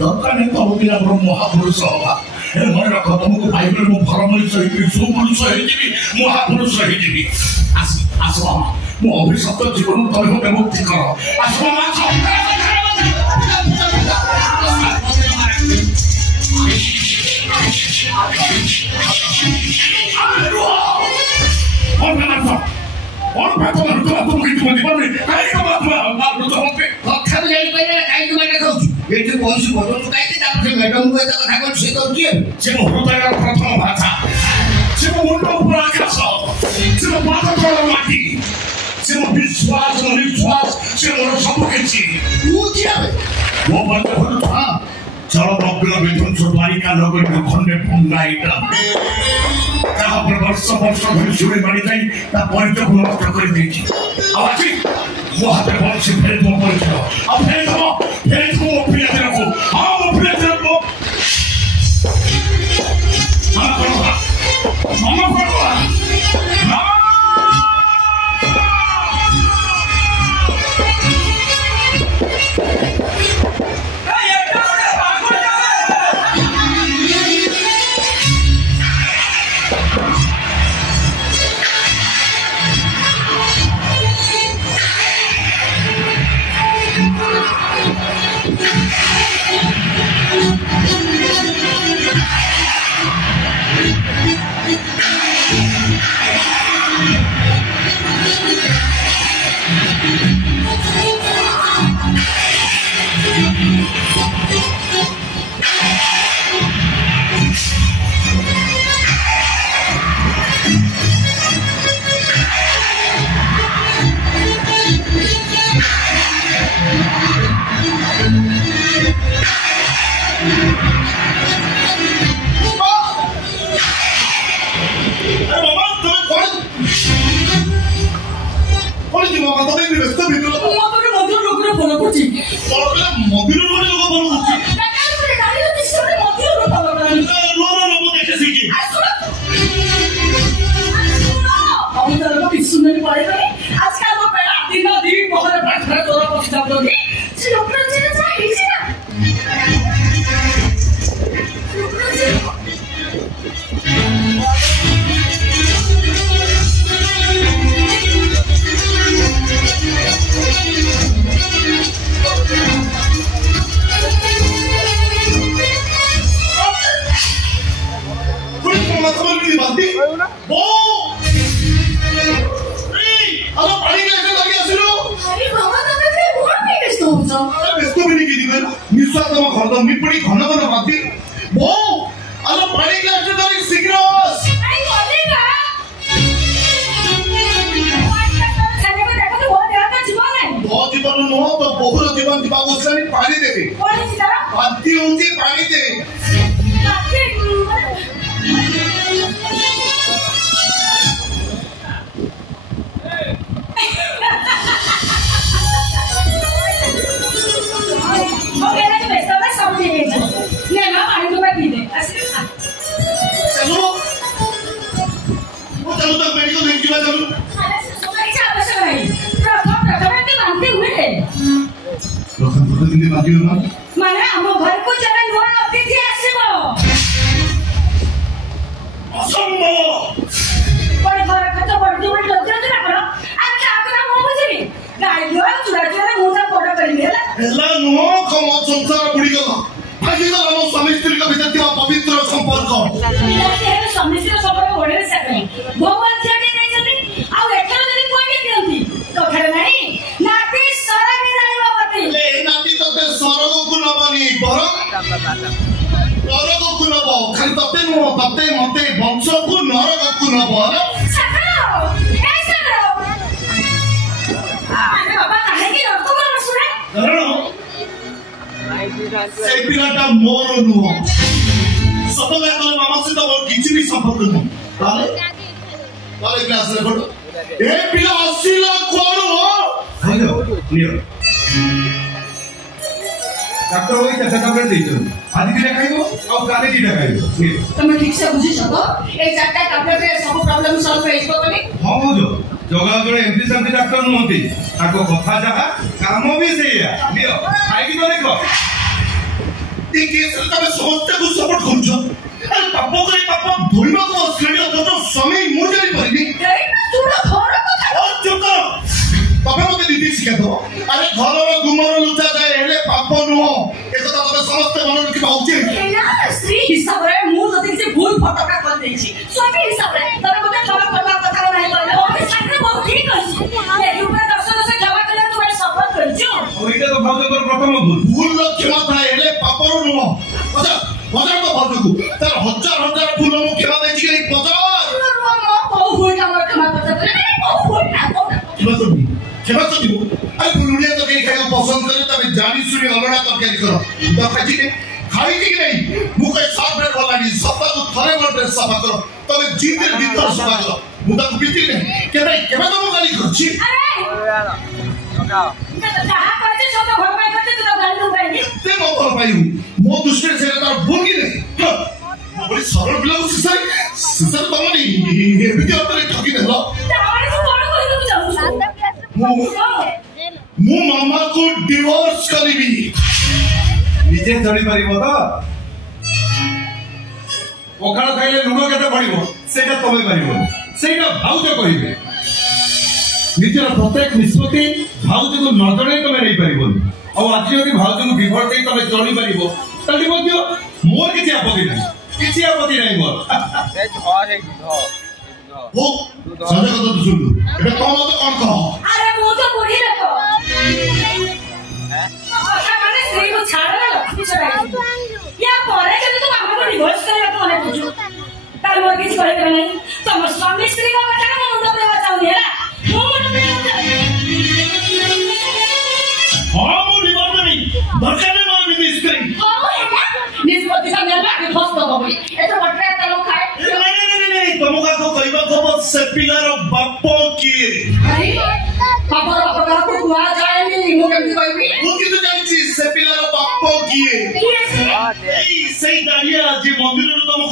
ଦରକାର ନାହିଁ ତମ ପିଲା ମୋର ମହାପୁରୁଷ ହବା। ହେଲେ ମନେ ରଖ ତମକୁ ପାଇଗଲେ ମୁଁ ଭଲ ମଣିଷ ହେଇଯିବି, ସୁପୁରୁଷ ହେଇଯିବି, ମହାପୁରୁଷ ହେଇଯିବି। ଆସ ମାମା, ମୁଁ ଅଭିଶପ୍ତ ଜୀବନରୁ ତମେ ମୋତେ ମୁକ୍ତି କର। ଆସ ମାମା, मैडम को कथा कौन से करछे से हृदय प्रथम भाषा से मुंड ऊपर आकाश से पाद तल माटी से विश्वास निश्वास से मोर सब किछि पूछिया वो बंद हो था चलो बब्बल बेतन द्वारिका नगर खंडे भंगाईटा ताहा वर्ष वर्ष धरि सुरे मारी जाई ता परिचय नष्ट कर देछि आवाजी वो हाथे बंसी फेरे तुम परिचय अब फेरे तुम पिया रखो हां वो पिया रखो मामा पड़वा डॉक्टर वही कैसे टैबलेट देइछो आज की खाइबो और काले की खाइबो तुम ठीक से बुझिछ तो ए चारटा टैबलेट रे सब प्रॉब्लम सॉल्व हेइबो बोली हां बुझो जगा जड़े एमपी शांति डॉक्टर नहती ताको कथा जहा काम भी सेया लियो खाइ की तो देखो এই কেসে তবে সমস্যাକୁ সপোর্ট করছ আরে পাপ করে পাপ ধরিବାକୁ শ্রেণী অথচ স্বামী ମୁଁ ଜାଣିପାରିନି ତୁର ଘର କଥା চুপ কর তবে মতে দিদি শিখা দেব আরে ঘরর গুমর লুচা যায় হেলে পাপ নুহ একথা তবে সমস্ত মনে রাখিবা উচিত না স্ত্রী হিসাବରେ ମୁଁ ଯଦି କିଛି ଭୁଲ ଫଟକା କରିଦେଇଛି ସ୍ୱାମୀ ହିସାବରେ ତମେ ମୋତେ କ୍ଷମା କରିବା କଥା ନାହିଁ କହିଲେ ଓ ସାଙ୍ଗରେ ବହୁତ ଠିକ ଅଛି ଏ ଉପରେ 10 କ୍ଷମା କଲେ ତୁ ଗୋଟେ ଶପଥ କରିଛୁ ওইটা তো ভাউজଙ୍କର প্রথম ভুল ভুল ক্ষমা ଥାଏ ହେଲେ ପାପର ନୁହ ପଚାର ପଚାର ତ ଭାଉଜକୁ ତାର ହଜାର ହଜାର ଭୁଲ ମୁଁ କ୍ଷମା ଦେଇଛି କି ନାହିଁ ପଚାର ମୋ କୋଉ ଭୁଲଟା ମୋର କ୍ଷମା କରିଦେବେ କୋଉ ଭୁଲ ନା ক্ষমা তো দিব আরে বুলুড়িয়া তরকারি খাইବାକୁ পছন্দ করে তবে জানি শুনি অলড়া তরকারি কর তো খাইছি কি খাইছি কি নাই ମୁଁ କହି ସଫ୍ଟ ଡ୍ରେସ୍ ଭଲାଣି ସପ୍ତାହକୁ ଥରେ ଗୋଟେ ଡ୍ରେସ୍ ସଫା କର ତବେ ଜିନ୍ଦରେ ଦିଥର ସଫା କର ମୁଁ ତାକୁ ପିଟି ନାହିଁ କେବେ ତ ମୁଁ ଗାଳି କରୁଛି ଯାହା କରିছে সব ঘর পাই করছে তুই তো গালি দেবি তে ମୋ ଭଲ ପାଇବୁ ମୋ ଦୃଷ୍ଟିରେ ସେଟା ତାର ଭୁଲ କି ନାହିଁ ମୋ ଭଳି ସରଳ ପିଲାକୁ ଶେଷରେ ତମେ ଏମିତି ଅର୍ଥରେ ଠକି ଦେଲ ତାପରେ ତୁ କଣ କହିବାକୁ ଚାହୁଁଛୁ ମୁଁ ମାମାକୁ ଡିଭୋର୍ସ କରିବି ନିଜେ ଚଳି ପାରିବ ତ ପଖାଳ ଖାଇଲେ ଲୁଣ କେତେ ପଡିବ ସେଇଟା ତମେ ପାରିବ ସେଇଟା ଭାଉଜ କହିବେ ନିଜର ପ୍ରତ୍ୟେକ ନିଷ୍ପତ୍ତି ଭାଉଜକୁ ନ ଜଣାଇ ତମେ ନେଇପାରିବନି ଆଉ ଆଜି ଯଦି ଭାଉଜକୁ ବିଭର ଦେଇ ତମେ ଚଳିପାରିବ ତାହେଲେ ମଧ୍ୟ ମୋର କିଛି ଆପତ୍ତି ନାହିଁ ମୋର ଓ ସଜା କଥା ତୁ ଶୁଣିଲୁ ଏବେ ତମ ମତେ କଣ କହ ଆରେ ମୁଁ ତ ବୁଢୀ ଲୋକ ମାନେ ସ୍ତ୍ରୀକୁ ଛାଡ ନା ଲକ୍ଷ୍ମୀ ଚଢାଇଛୁ ୟା ପରେ ଯଦି ତୁ ଆମକୁ ଡିଭୋର୍ସ କରିବାକୁ ମନେ କରୁଛୁ ତାହେଲେ ମୋର କିଛି କହିବାର ନାହିଁ ତମ ସ୍ୱାମୀ ସ୍ତ୍ରୀଙ୍କ କଥାରେ ମୁଁ ମୁଣ୍ଡ ପୁରେଇବା ଚାହୁଁନି ହେଲା ମୁଁ ମୁଣ୍ଡ ପୁରେଇବା ଚାହୁଁନି ହଁ ମୁଁ ଡିଭୋର୍ସ ଦେବି ଦରକାର ନାହିଁ ମୋର ବିଦେଶ କରି ହଉ ହେଲା ନିଷ୍ପତ୍ତିଟା ନେଲା ଡିଭୋର୍ସ ଦବ ବୋଲି ଏତେ ବଟରେ ତେଲ ଖାଏ ତମକୁ ଆଗ କହିବାକୁ ହବ ସେ ପିଲାର ବାପ କିଏ ବାପର ବାପକୁ କୁହାଯାଏନି ମୁଁ କେମିତି କହିବି ମୁଁ କିନ୍ତୁ ଜାଣିଛି ସେ ପିଲାର ବାପ କିଏ ସେଇ ଗାଡିଆ ଆଜି ମନ୍ଦିରରୁ ତମକୁ